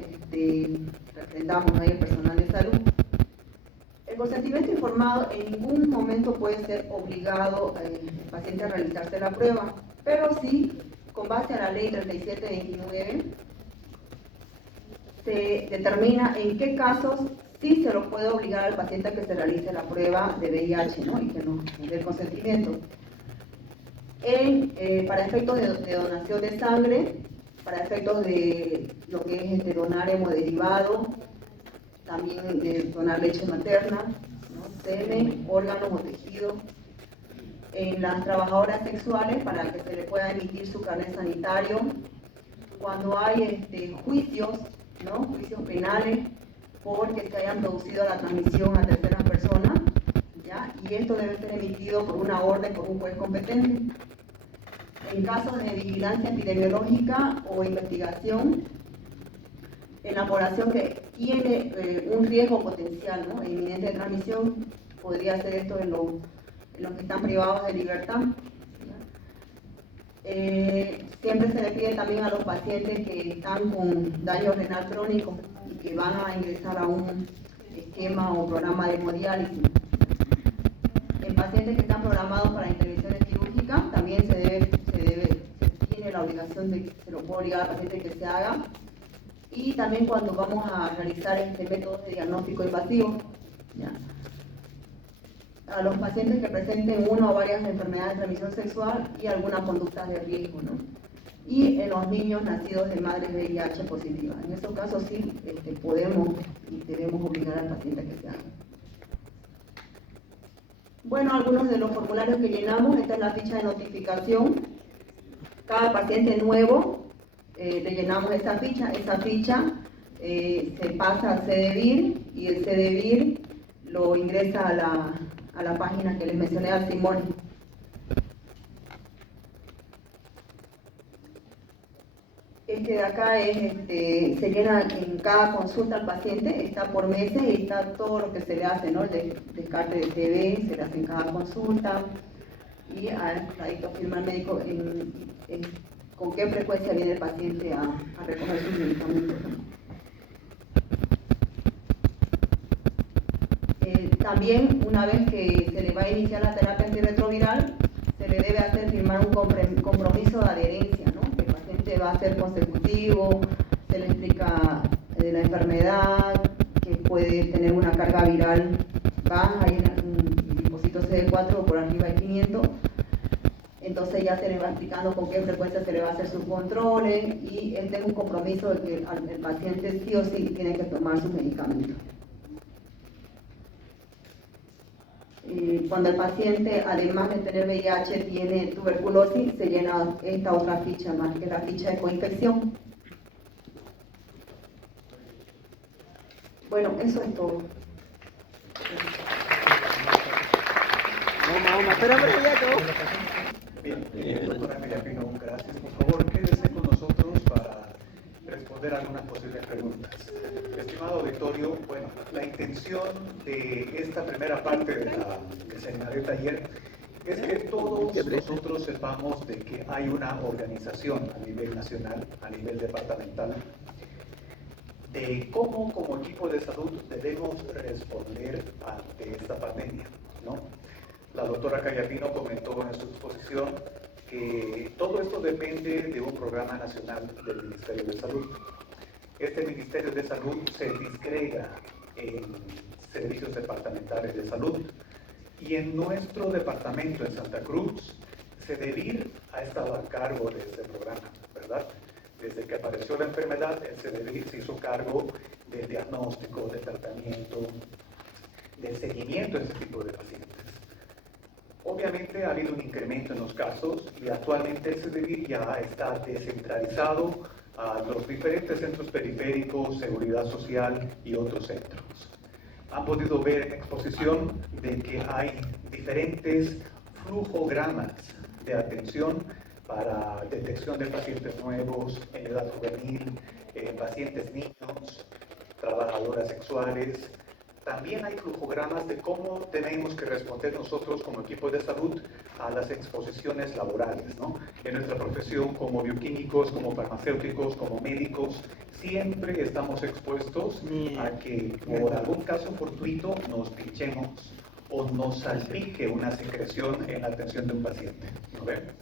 representamos ahí el personal de salud. El consentimiento informado en ningún momento puede ser obligado el paciente a realizarse la prueba, pero sí, con base a la ley 3729, se determina en qué casos sí se lo puede obligar al paciente a que se realice la prueba de VIH, ¿no? Y que nos dé el consentimiento. Para efectos de donación de sangre, para efectos de lo que es donar hemoderivados, también de donar leche materna, ¿no? Semen, órganos o tejidos. En las trabajadoras sexuales, para que se le pueda emitir su carnet sanitario. Cuando hay juicios, ¿no? Juicios penales, porque se hayan producido la transmisión a terceras personas, ¿ya? Y esto debe ser emitido por una orden por un juez competente. En casos de vigilancia epidemiológica o investigación, en la población que tiene un riesgo potencial, ¿no? Inminente de transmisión, podría ser esto en los que están privados de libertad. Siempre se le pide también a los pacientes que están con daño renal crónico y que van a ingresar a un esquema o programa de hemodiálisis. En pacientes que están programados para intervenciones quirúrgicas, también se tiene la obligación de que se lo puede obligar al paciente que se haga. Y también cuando vamos a realizar métodos de diagnóstico invasivo, ¿ya? A los pacientes que presenten una o varias enfermedades de transmisión sexual y algunas conductas de riesgo, ¿no? Y en los niños nacidos de madres VIH positivas. En esos casos sí podemos y debemos obligar al paciente a que se haga. Bueno, algunos de los formularios que llenamos, esta es la ficha de notificación. Cada paciente nuevo le llenamos esa ficha se pasa al CDVIR y el CDVIR lo ingresa a la página que les mencioné, al Simón. Este de acá se llena en cada consulta al paciente, está por meses y está todo lo que se le hace, ¿no? El descarte de TB, se le hace en cada consulta y ahí firma el médico con qué frecuencia viene el paciente a recoger sus medicamentos, ¿no? También, una vez que se le va a iniciar la terapia antirretroviral, se le debe hacer firmar un compromiso de adherencia, ¿no? Que el paciente va a ser consecutivo, se le explica de la enfermedad, que puede tener una carga viral baja, y un linfocito CD4 por arriba de 500. Entonces ya se le va explicando con qué frecuencia se le va a hacer sus controles y este es un compromiso de que el paciente sí o sí tiene que tomar sus medicamentos. Cuando el paciente, además de tener VIH, tiene tuberculosis, se llena esta otra ficha más, que es la ficha de coinfección. Bueno, eso es todo. Bien, doctora María Pino, gracias. Por favor, quédese con nosotros para responder. responder algunas posibles preguntas. Estimado auditorio, bueno, la intención de esta primera parte de la que señalé ayer es que todos nosotros sepamos de que hay una organización a nivel nacional, a nivel departamental, de cómo como equipo de salud debemos responder ante esta pandemia, ¿no? La doctora Cayapino comentó en su exposición que todo esto depende de un programa nacional del Ministerio de Salud. Este Ministerio de Salud se disgrega en servicios departamentales de salud y en nuestro departamento en Santa Cruz, CEDEVIR ha estado a cargo de este programa, ¿verdad? Desde que apareció la enfermedad, el CEDEVIR se hizo cargo del diagnóstico, del tratamiento, del seguimiento de este tipo de pacientes. Obviamente ha habido un incremento en los casos y actualmente el CEDEVIR ya está descentralizado a los diferentes centros periféricos, seguridad social y otros centros. Han podido ver en exposición de que hay diferentes flujogramas de atención para detección de pacientes nuevos, en edad juvenil, pacientes niños, trabajadoras sexuales. También hay flujogramas de cómo tenemos que responder nosotros como equipo de salud a las exposiciones laborales, ¿no? En nuestra profesión como bioquímicos, como farmacéuticos, como médicos, siempre estamos expuestos a que por algún caso fortuito nos pinchemos o nos salpique una secreción en la atención de un paciente, ¿no ven?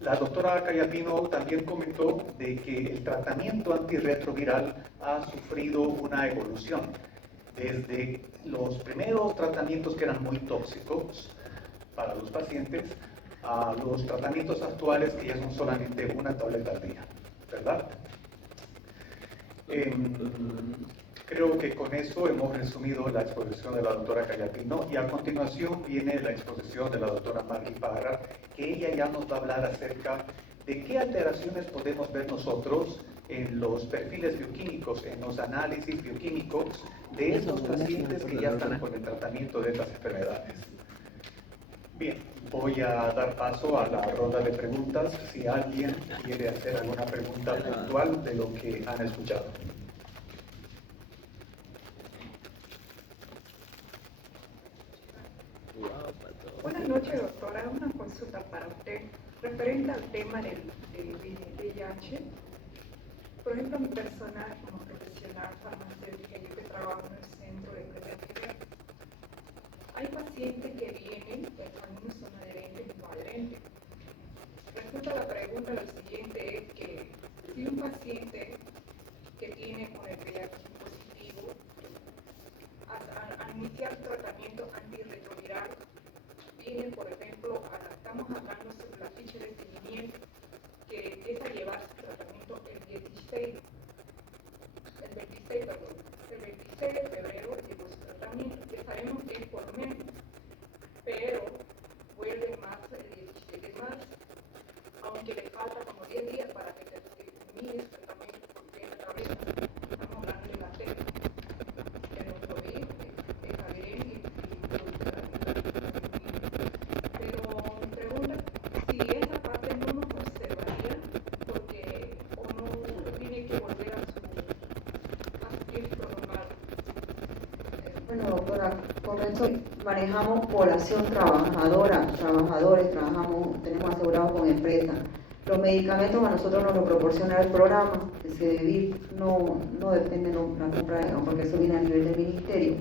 La doctora Cayapino también comentó de que el tratamiento antirretroviral ha sufrido una evolución. Desde los primeros tratamientos que eran muy tóxicos para los pacientes a los tratamientos actuales que ya son solamente una tableta al día, ¿verdad? Creo que con eso hemos resumido la exposición de la doctora Cayapino y a continuación viene la exposición de la doctora Margui Parra, que ella ya nos va a hablar acerca de qué alteraciones podemos ver nosotros en los perfiles bioquímicos, en los análisis bioquímicos de estos pacientes que ya están con el tratamiento de estas enfermedades. Bien, voy a dar paso a la ronda de preguntas si alguien quiere hacer alguna pregunta puntual de lo que han escuchado. Buenas noches, doctora. Una consulta para usted referente al tema del VIH. Por ejemplo, mi personal como profesional farmacéutica, yo que trabajo en el centro de prevención, hay pacientes que vienen, que algunos son adherentes y no adherentes. Resulta la pregunta lo siguiente es que si un paciente que tiene con el VIH positivo, al iniciar tratamiento antirretroviral, viene, por ejemplo, estamos hablando sobre la ficha de seguimiento que empieza a llevar su tratamiento el 26 de febrero llegó su tratamiento, ya sabemos que es por mes, pero vuelve más el 16 de marzo, aunque le falta como 10 días para que termine su tratamiento, porque otra vez estamos hablando de la tela, que nuestro hijo está bien y pero me pregunta si esa parte no nos observaría porque o no tiene que volver a su tiempo normal. Bueno, doctora, con esto manejamos población trabajadora, trabajadores, tenemos asegurados con empresas. Los medicamentos a nosotros nos lo proporciona el programa, que CEDEVIR no depende de la compra, porque eso viene a nivel del ministerio.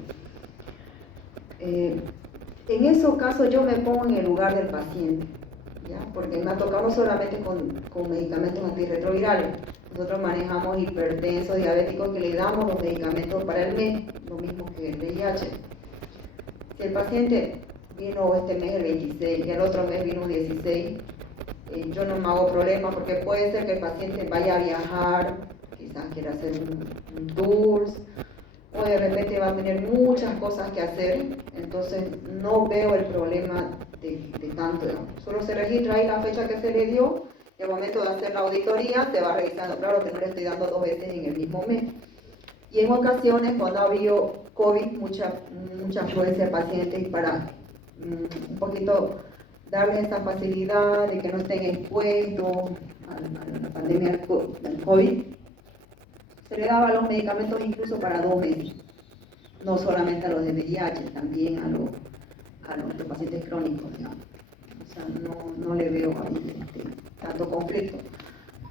En esos casos yo me pongo en el lugar del paciente, ¿ya? Porque me ha tocado no solamente con medicamentos antirretrovirales, nosotros manejamos hipertensos, diabéticos que le damos los medicamentos para el mes, lo mismo que el VIH. Si el paciente vino este mes el 26 y el otro mes vino el 16, yo no me hago problema porque puede ser que el paciente vaya a viajar, quizás quiera hacer un tour, o de repente va a tener muchas cosas que hacer, entonces no veo el problema de tanto. Solo se registra ahí la fecha que se le dio, y al momento de hacer la auditoría se va revisando, claro que no le estoy dando 2 veces en el mismo mes. Y en ocasiones cuando ha habido COVID, mucha afluencia de pacientes, y para un poquito darles esa facilidad de que no estén expuestos a la pandemia del COVID, se le daba los medicamentos incluso para 2 meses, no solamente a los de VIH, también a los pacientes crónicos, digamos. O sea, no le veo ahí tanto conflicto.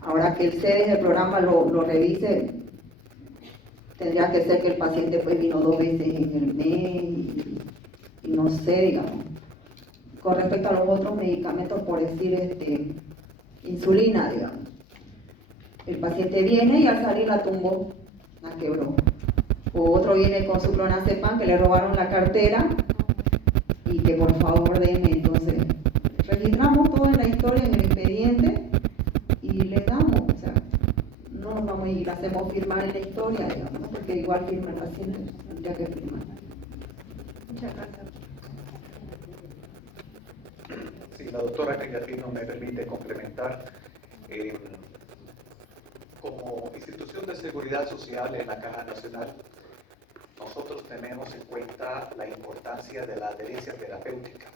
Ahora que el CEDES del programa lo revise, tendría que ser que el paciente pues vino 2 veces en el mes y no sé, digamos. Con respecto a los otros medicamentos, por decir insulina, digamos. El paciente viene y al salir la tumbó, la quebró. O otro viene con su clonazepam que le robaron la cartera y que por favor denme. Entonces, registramos todo en la historia, en el expediente y le damos. O sea, no nos vamos y le hacemos firmar en la historia, digamos, ¿no? Porque igual firma el paciente, tendría que firmar. Muchas gracias. Si la doctora Crigatino me permite complementar, como institución de seguridad social en la Caja Nacional, nosotros tenemos en cuenta la importancia de la adherencia terapéutica.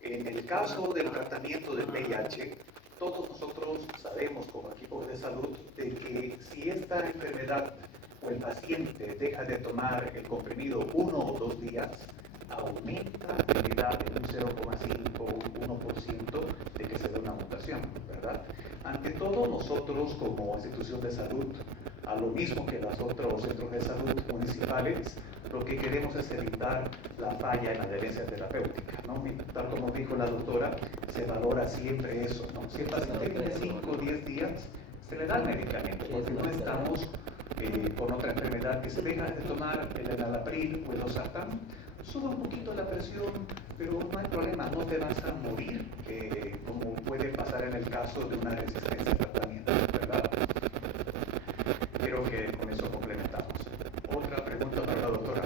En el caso del tratamiento del VIH, todos nosotros sabemos como equipo de salud de que si esta enfermedad o el paciente deja de tomar el comprimido 1 o 2 días, aumenta la probabilidad en un 0,5 o un 1% de que se dé una mutación, ¿verdad? Ante todo, nosotros como institución de salud, a lo mismo que los otros centros de salud municipales, lo que queremos es evitar la falla en la adherencia terapéutica, ¿no? Tal como dijo la doctora, se valora siempre eso, ¿no? Si el paciente tiene 5 o 10 días, se le da el medicamento, porque no estamos con otra enfermedad que se deja de tomar el enalapril o el losartán, sube un poquito la presión, pero no hay problema, no te vas a morir, como puede pasar en el caso de una resistencia al tratamiento, ¿verdad? Creo que con eso complementamos. Otra pregunta para la doctora.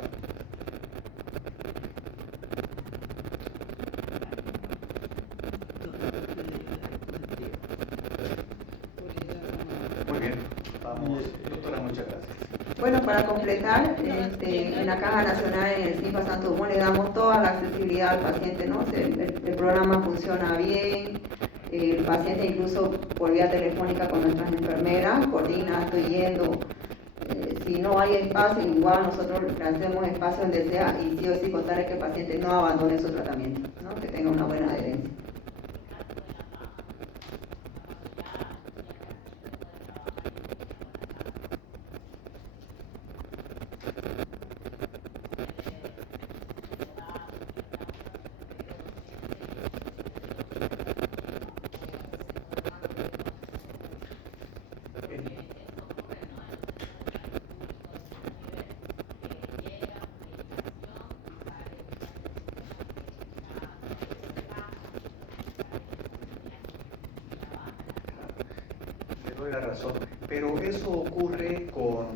Muy bien, vamos, doctora, muchas gracias. Bueno, para completar, en la Caja Nacional, en el CIFA Santo Dumont, le damos toda la accesibilidad al paciente, ¿no? El programa funciona bien, el paciente incluso por vía telefónica con nuestras enfermeras, coordina, estoy yendo. Si no hay espacio, igual nosotros le hacemos espacio donde sea y sí o sí contarle que el paciente no abandone su tratamiento, ¿no? Que tenga una buena adherencia. La razón, pero eso ocurre con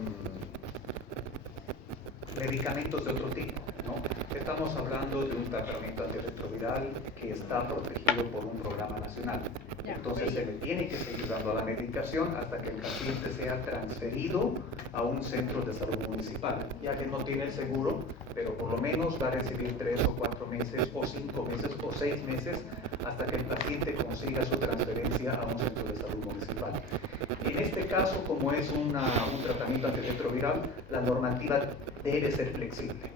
medicamentos de otro tipo, ¿no? Estamos hablando de un tratamiento antirretroviral que está protegido por un programa nacional. Entonces se le tiene que seguir dando la medicación hasta que el paciente sea transferido a un centro de salud municipal, ya que no tiene el seguro, pero por lo menos va a recibir 3 o 4 meses o 5 meses o 6 meses hasta que el paciente consiga su transferencia a un centro de salud municipal. En este caso, como es un tratamiento antirretroviral, la normativa debe ser flexible.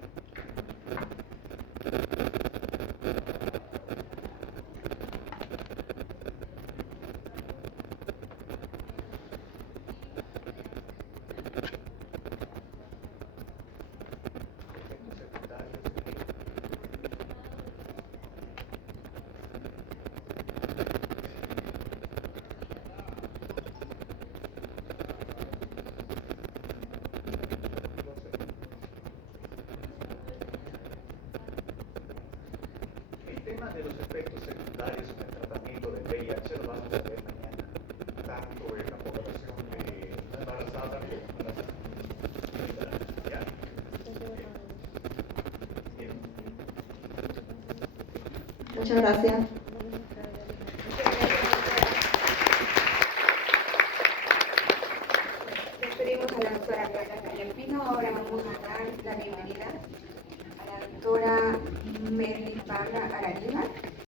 De los efectos secundarios en el tratamiento del VIH lo vamos a ver mañana, tanto en la población de la embarazada como en las ya. Bien. Muchas gracias. Despedimos a la doctora Gloria Pino. Ahora vamos a dar la bienvenida a la doctora Merly Parra Arañiga.